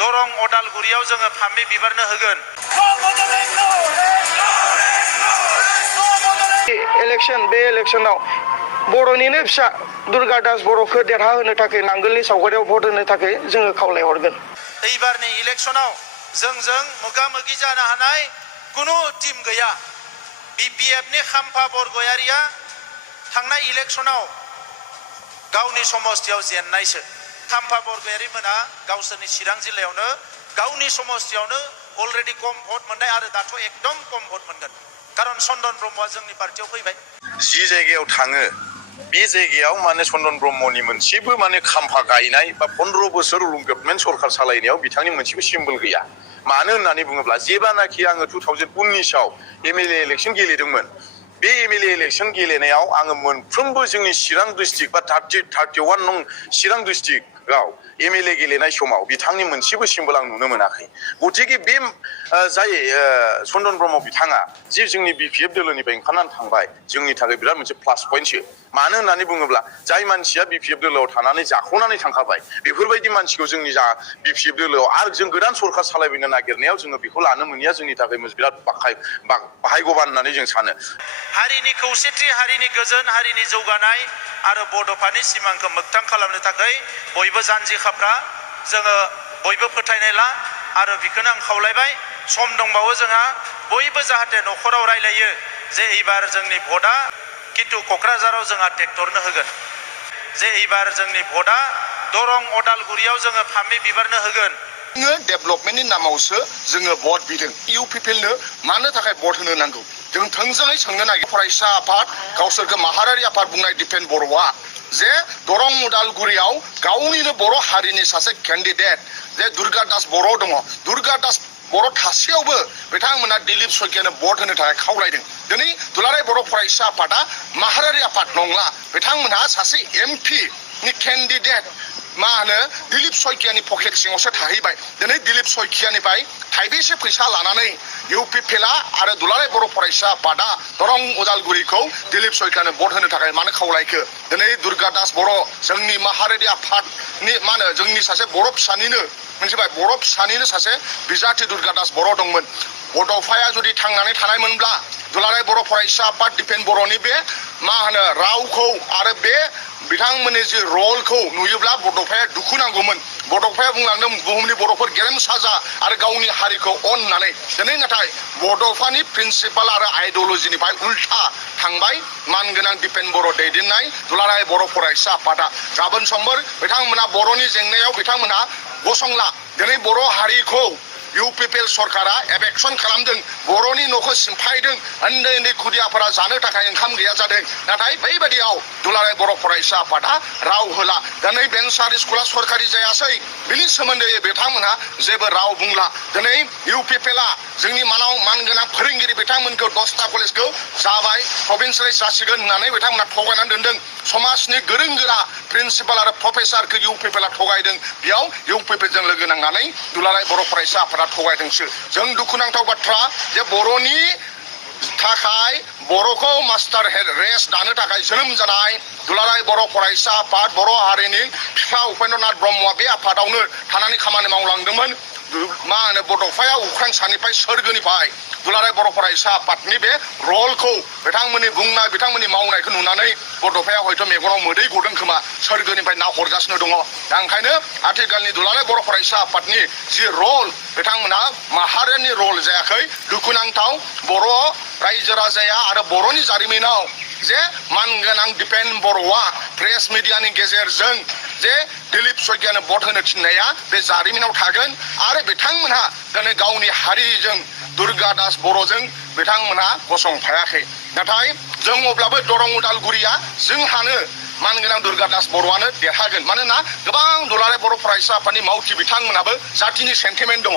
दरं अदालगुरियाव जोङो फामे बिबारनो होगोन। इलेक्शन बे इलेक्शनाव बर'निनो फिसा दुर्गा दास बर'खौ देरहाहोनो थाखाय नांगोलनि सावगारियाव भट होनो थाखाय जोङो खावलायहरगोन। एबारनि इलेक्शनाव जोंजों मोगा-मोगि जानो हानाय कुनु टीम गैया। BPFनि खाम्फा बरगयारिया थांनाय इलेक्शनाव गावनि समस्थियाव जेननायसो। खाम्फा बरगयारि मोना गावसोरनि चिरां जिल्लायावनो गावनि समस्थियावनो अलरेडि कम भट मोननाय आरो दाथ' एकदम कम भट मोनगोन। कारण चन्दन ब्रह्मआ जोंनि पार्टियाव फैबाय। जि जायगायाव थाङो बे जायगायाव माने चन्दन ब्रह्मनि मोनसेबो माने खाम्फा गायनाय बा 15 बोसोर रुल गभर्नमेन्ट सरकार सालायनायाव बिथांनि मोनसेबो सिम्बल गैया। मानो होननानै बुङोब्ला जेब्लानाखि आङो 2019आव MLA इलेक्शन गेलेदोंमोन बे MLA इलेक्शन गेलेनायाव आङो मोनफ्रोमबो जोंनि चिरां डिस्ट्रिक्ट बा 31 नं चिरां डिस्ट्रिक्टआव MLA गेलेनाय समाव बिथांनि मोनसेबो सिम्बल आं नुनो मोनाखै। गथिखे बे जाय चन्दन ब्रह्म बिथाङा जे जोंनि BPF दोलोनिफ्राय ओंखारनानै थांबाय जोंनि थाखाय बिराद मोनसे प्लास पइन्टसो। मानो होननानै बुङोब्ला जाय मानसिया BPF दोलोआव थानानै जाख'नानै थांखाबाय बेफोरबायदि मानसिखौ जोंनि जा BPF दोलोआव आरो जों गोदान सरकार सालायबोनो नागिरनायाव जोङो बेखौ लानो मोनैया जोंनि थाखाय बिराद बाहायगबान होननानै जों सानो। हारिनि खौसेथि, हारिनि गोजोन, हारिनि जौगानाय आरो बड'फानि सिमांखौ मोगथां खालामनो थाखाय बयबो जानजि खाफ्रा जोङो बयबो फोथायनाय ला आरो बेखौनो आं खावलायबाय। सम दंबावो जोंहा बयबो जाहाथे न'खराव रायलायो जे एबार जोंनि भटआ किन्तु क'क्राझाराव जोंहा ट्रेक्टरनो होगोन। जे एबार जोंनि भटआ दरं अदालगुरियाव जोङो फामे बिबारनो होगोन। जोङो डेभेलपमेन्टनि नामावसो जोङो भट बिदों। UPPLनो मानो थाखाय भट होनो नांगौ जों थोंजोङै सोंनो नागिरो। फरायसा आफाद गावसोरखौ माहारियारि आफाद बुंनाय दिपेन बर'आ जे दरं उदालगुरियाव गावनिनो बर' हारिनि सासे केन्डिडेट जे दुर्गा दास बर' दङ। दुर्गा दास बर' थासेयावबो बिथांमोना दिलीप शइकियानो भट होनो थाखाय खावलायदों। दिनै दुलाराय बर' फरायसा आफादा माहारियारि आफाद नंला। बिथांमोनहा सासे MP नि केन्डिडेट मा होनो दिलीप शइकियानि पकेट सिङावसो थाहैबाय। दिनै दिलीप शइकियानिफ्राय थाइबेसे फैसा लानानै UPPLआ आरो दुलाराय बर' फरायसा आफादा दरं उदालगुरिखौ दिलीप शइकियानो भट होनो थाखाय मानो खावलायखो? दिनै दुर्गा दास बर' जोंनि माहारियारि आफादनि मा होनो जोंनि सासे बर' फिसानिनो मोनथिबाय बर' फिसानिनो सासे बिजाथि दुर्गा दास बर' दंमोन। बड'फाया जुदि थांनानै थानायमोनब्ला दुलाराय बर' फरायसा आफाद दिपेन बर'नि बे मा होनो रावखौ आरो बे बिथांमोननि जि रलखौ नुयोब्ला बड'फाया दुखु नांगौमोन। बड'फाया बुंलांदों बुहुमनि बर'फोर गेरेमसा जा आरो गावनि हारिखौ अन होननानै। दिनै नाथाय बड'फानि प्रिन्सिपाल आरो आइडिय'लजिनिफ्राय उल्था थांबाय मानगोनां दिपेन बर' दैदेननाय दुलाराय बर' फरायसा आफादा। गाबोन समफोर बिथांमोना बर'नि जेंनायाव बिथांमोना गसंला। दिनै बर' हारिखौ UPPL सरकारा एबेक्सन खालामदों। बर'नि न'खौ सिमफायदों। उन्दै उन्दै खुदियाफोरा जानो थाखाय ओंखाम गैया जादों। नाथाय बैबायदियाव दुलाराय बर' फरायसा आफादा राव होला। दिनै भेन्सार स्कुला सरकारि जायासै बिनि सोमोन्दै बिथांमोनहा जेबो राव बुंला। दिनै UPPLआ जोंनि मानगोनां फोरोंगिरि बिथांमोनखौ 10टा कलेजखौ जाबाय प्रभिन्सियेलाइज जासिगोन होननानै बिथांमोना थगायनानै दोनदों। समाजनि गोरों गोरा प्रिन्सिपाल आरो प्रफेसारखौ UPPLआ थगायदों। बेयाव UPPLजों लोगो नांनानै दुलाराय बर' फरायसा आफादा थगायदोंसो। जों दुखुनांथाव बाथ्रा जे बर'नि थाखाय बर'खौ मास्टार रेस दानो थाखाय जोनोम जानाय दुलाराय बर' फरायसा आफाद बर' हारिनि बिफा उपेन्द्रनाथ ब्रह्मआ बे आफादावनो थानानै खामानि मावलांदोंमोन। मा होनो बड'फाया अख्रां सानिफ्राय सोरगोनिफ्राय दुलाराय बर' फरायसा आफादनि बे रलखौ बिथांमोननि बुंनाय बिथांमोननि मावनायखौ नुनानै बड'फाया हयथ' मेगनाव मोदै गदों खोमा सोरगोनिफ्राय नाहरगासिनो दङ। दा ओंखायनो आथिखालनि दुलाराय बर' फरायसा आफादनि जि रल बिथांमोना माहारियारि रल जायाखै। दुखुनांथाव बर' रायजो राजाया आरो बर'नि जारिमिनाव जे मानगोनां दिपेन बर'आ प्रेस मिडियानि गेजेरजों जे दिलीप शइकियानो भट होनो थिननाया बे जारिमिनाव थागोन। आरो बिथांमोनहा दिनै गावनि हारिजों दुर्गा दास बर'जों बिथांमोनहा गसंफायाखै। नाथाय जों अब्लाबो दरं उदालगुरिया जोंहानो मानगोनां दुर्गा दास बर'आनो देरहागोन। मानोना गोबां दुलाराय बर' फरायसा आफादनि मावथि बिथांमोनाबो जातिनि सेन्टिमेन्ट दङ।